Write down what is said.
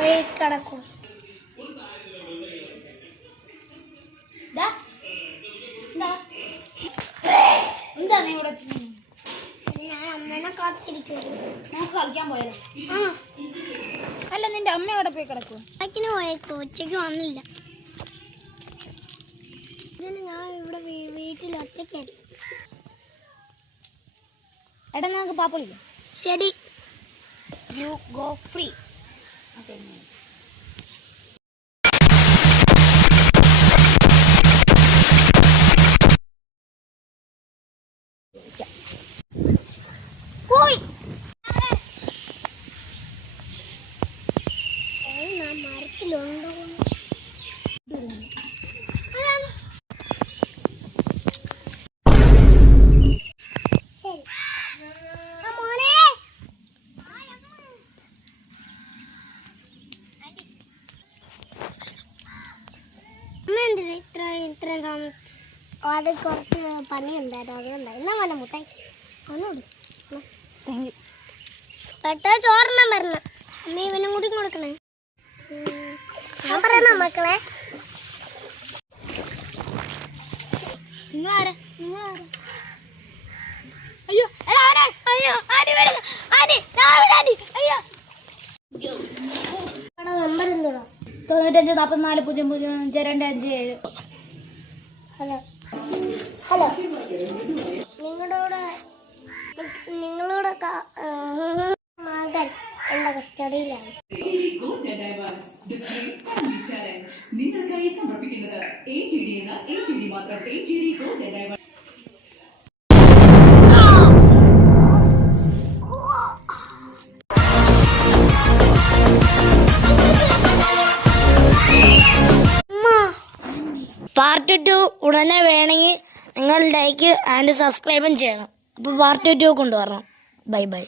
പോയി കിടക്കും. എന്താ നീ ഇവിടെ? ഞാൻ അമ്മേനെ കാത്തിരിക്കുന്നു. നമുക്ക് കളിക്കാൻ പോയാലോ? അല്ല, നിന്റെ അമ്മ അവിടെ പോയി കിടക്കും. ഉച്ചയ്ക്ക് പോയേക്കോ, ഉച്ചയ്ക്ക് വന്നില്ല. ഞാൻ ഇവിടെ വീട്ടിൽ ഒറ്റയ്ക്കാണ്. എടാ, ഞങ്ങൾക്ക് പാപ്പളില്ല. ശരി, യു ഗോ ഫ്രീ. പോയി മരത്തിലുണ്ടോ? ശരി മോനെ, അമ്മ എന്തിനാ ഇത്രയും സമയം? അത് കുറച്ച് പണിയുണ്ടായിരുന്നു, അതുകൊണ്ടാണ്. എന്നാ മോനെ മുട്ടായി ഒന്നുകൂടി. പെട്ടെന്ന് ചോറെണ്ണം വരണം. അമ്മ ഇവനും കൂടി കൊടുക്കണേ. ഞാൻ പറയണോ മക്കളെ? നിങ്ങളാരാ? അയ്യോ, എടാ അയ്യോ, ആനി വേണ്ട, ആനി അയ്യോ. നമ്പർ എന്തോടാ? 95 44 00 527. ഹലോ നിങ്ങളോട് മകൻ എന്റെ കസ്റ്റഡിയിലാണ്. നിങ്ങൾക്കായി സമർപ്പിക്കുന്നത് AGD എന്ന AGD മാത്രം. AGD പാർട്ട് 2 ഉടനെ വേണമെങ്കിൽ നിങ്ങൾ ലൈക്ക് ആൻഡ് സബ്സ്ക്രൈബും ചെയ്യണം. അപ്പോൾ പാർട്ട് 2 കൊണ്ടുവരണം. ബൈ.